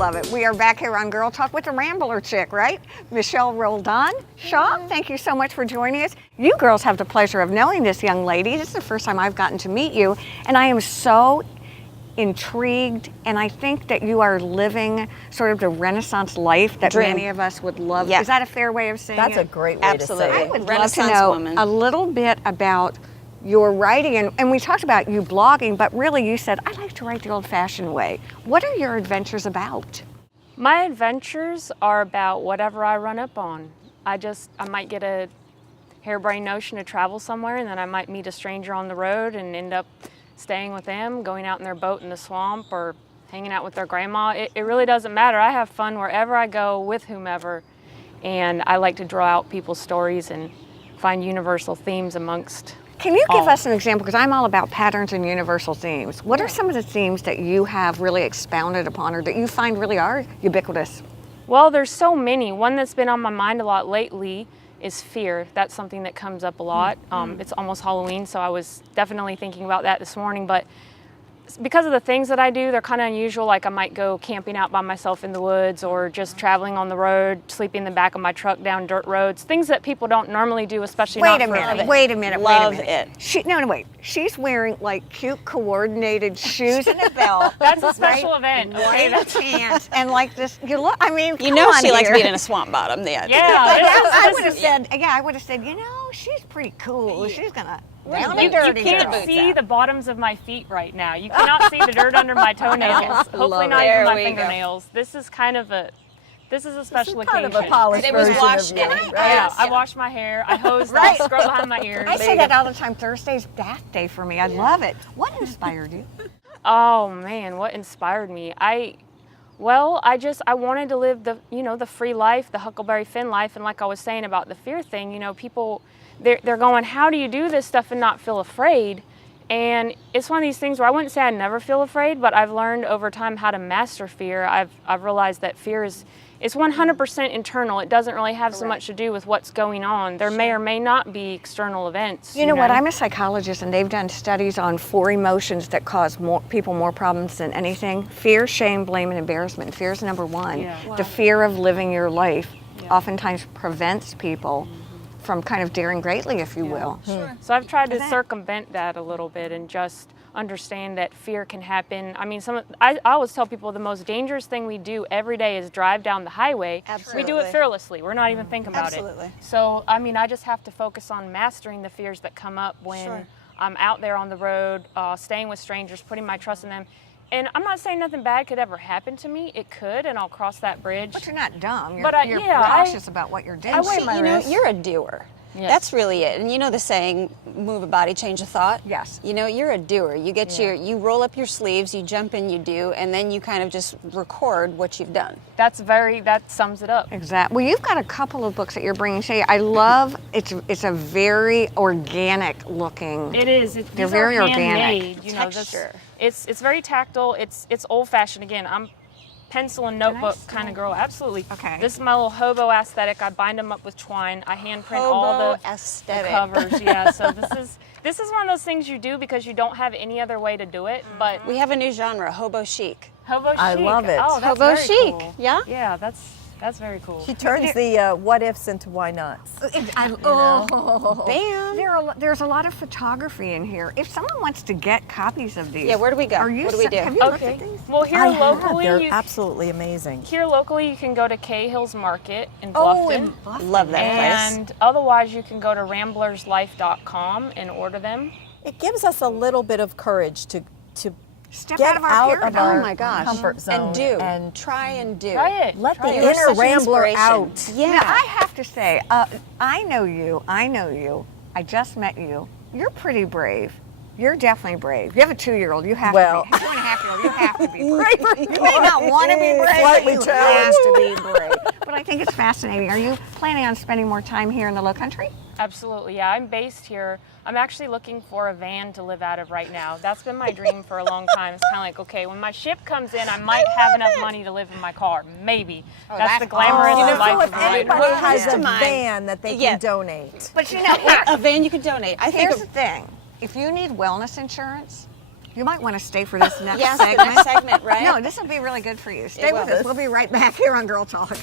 love it. We are back here on Girl Talk with the Rambler chick, right? Michele Roldan-Shaw, thank you so much for joining us. You girls have the pleasure of knowing this young lady. This is the first time I've gotten to meet you, and I am so intrigued, and I think that you are living sort of the Renaissance life that many of us would love. Yeah. Is that a fair way of saying it? That's a great way to say it. I would love to Renaissance know woman. a little bit about your writing, and we talked about you blogging, but really you said, I like to write the old-fashioned way. What are your adventures about? My adventures are about whatever I run up on. I might get a harebrained notion to travel somewhere, and then I might meet a stranger on the road and end up staying with them, going out in their boat in the swamp, or hanging out with their grandma. It really doesn't matter. I have fun wherever I go with whomever, and I like to draw out people's stories and find universal themes amongst. Can you give us an example? Because I'm all about patterns and universal themes. What are some of the themes that you have really expounded upon or that you find really are ubiquitous? Well, there's so many. One that's been on my mind a lot lately is fear. That's something that comes up a lot. It's almost Halloween, so I was definitely thinking about that this morning. But because of the things that I do, they're kind of unusual. Like I might go camping out by myself in the woods, or just traveling on the road, sleeping in the back of my truck down dirt roads. Things that people don't normally do, especially Wait not a for minute, me. wait a minute, Love wait a minute. it. No, wait. She's wearing like cute coordinated shoes and a belt. That's a special event. Okay, White pants and like this. You look. I mean, You come know on she likes here. being in a swamp bottom. Yeah, I would have said, I would have said, you know, she's pretty cool. She's gonna down and You dirty. can't girl. see the bottoms of my feet right now. You cannot see the dirt under my toenails. Hopefully not There even my we go. fingernails. This is a special Kind occasion. of a polished It was version washed of in you, it. right? Yeah, I wash my hair, I hose Right. the scrub behind my ears. I say that all the time. Thursday's bath day for me. I love it. What inspired you? Oh man, what inspired me? I wanted to live the free life, the Huckleberry Finn life, and like I was saying about the fear thing, people they're going, how do you do this stuff and not feel afraid? And it's one of these things where I wouldn't say I never feel afraid, but I've learned over time how to master fear. I've realized that fear is 100% internal. It doesn't really have so much to do with what's going on. There may or may not be external events. You know what? I'm a psychologist, and they've done studies on 4 emotions that cause people more problems than anything: fear, shame, blame, and embarrassment. Fear is number 1. Yeah. Wow. The fear of living your life oftentimes prevents people from kind of daring greatly, if you will. So I've tried to circumvent that a little bit and just understand that fear can happen. I mean, I always tell people the most dangerous thing we do every day is drive down the highway. Absolutely. We do it fearlessly. We're not even thinking about Absolutely. it. So, I mean, I just have to focus on mastering the fears that come up when I'm out there on the road, staying with strangers, putting my trust in them. And I'm not saying nothing bad could ever happen to me. It could, and I'll cross that bridge. But you're not dumb. You're, But you're I cautious about what you're doing. And see, you're a doer. Yes. That's really it. And you know the saying, move a body, change a thought? Yes. You're a doer. You get you roll up your sleeves, you jump in, you do, and then you kind of just record what you've done. That sums it up. Exactly. Well, you've got a couple of books that you're bringing today. I love it's a very organic looking. It is. They're very organic. Texture. It's very tactile. It's old fashioned. Again, I'm pencil and notebook kind of girl. Absolutely. Okay. This is my little hobo aesthetic. I bind them up with twine. I hand print all the aesthetic. covers. Yeah. So this is one of those things you do because you don't have any other way to do it. But We have a new genre, hobo chic. hobo chic. I love it. Oh, that's Hobo very chic. cool. Yeah? Yeah. That's very cool. She turns the what ifs into why nots. Bam. There's a lot of photography in here. If someone wants to get copies of these, Yeah, where do we go? Are you What do we do? Have you looked Okay. at these? Well, here locally, They're you, absolutely amazing. here locally you can go to Cahill's Market in Bluffton. Oh, in Bluffton. Love that place. And otherwise, you can go to ramblerslife.com and order them. It gives us a little bit of courage to Step get out of our out of paradigm. our Oh my gosh. comfort zone And do. and Try and do. Try it. let Try the it. You're inner such an rambler inspiration. out. Yeah. Now, I have to say, I know you. I just met you. You're pretty brave. You're definitely brave. You have a 2-year-old. You have Well. to be. 2.5-year-old. You have to be brave. You may not want to be brave, Slightly but you have to challenged. be brave. But I think it's fascinating. Are you planning on spending more time here in the Low Country? Absolutely, yeah. I'm based here. I'm actually looking for a van to live out of right now. That's been my dream for a long time. It's kind of like, okay, when my ship comes in, I might have enough money to live in my car. Maybe. That's the glamorous So life if of a writer. anybody has comes a to mind? van that they Yeah. can donate. But you know, A van you can donate. I think here's the thing. If you need wellness insurance, You might want to stay for this next Yes, the segment. next segment, right? No, this will be really good for you. Stay will. with us. We'll be right back here on Girl Talk.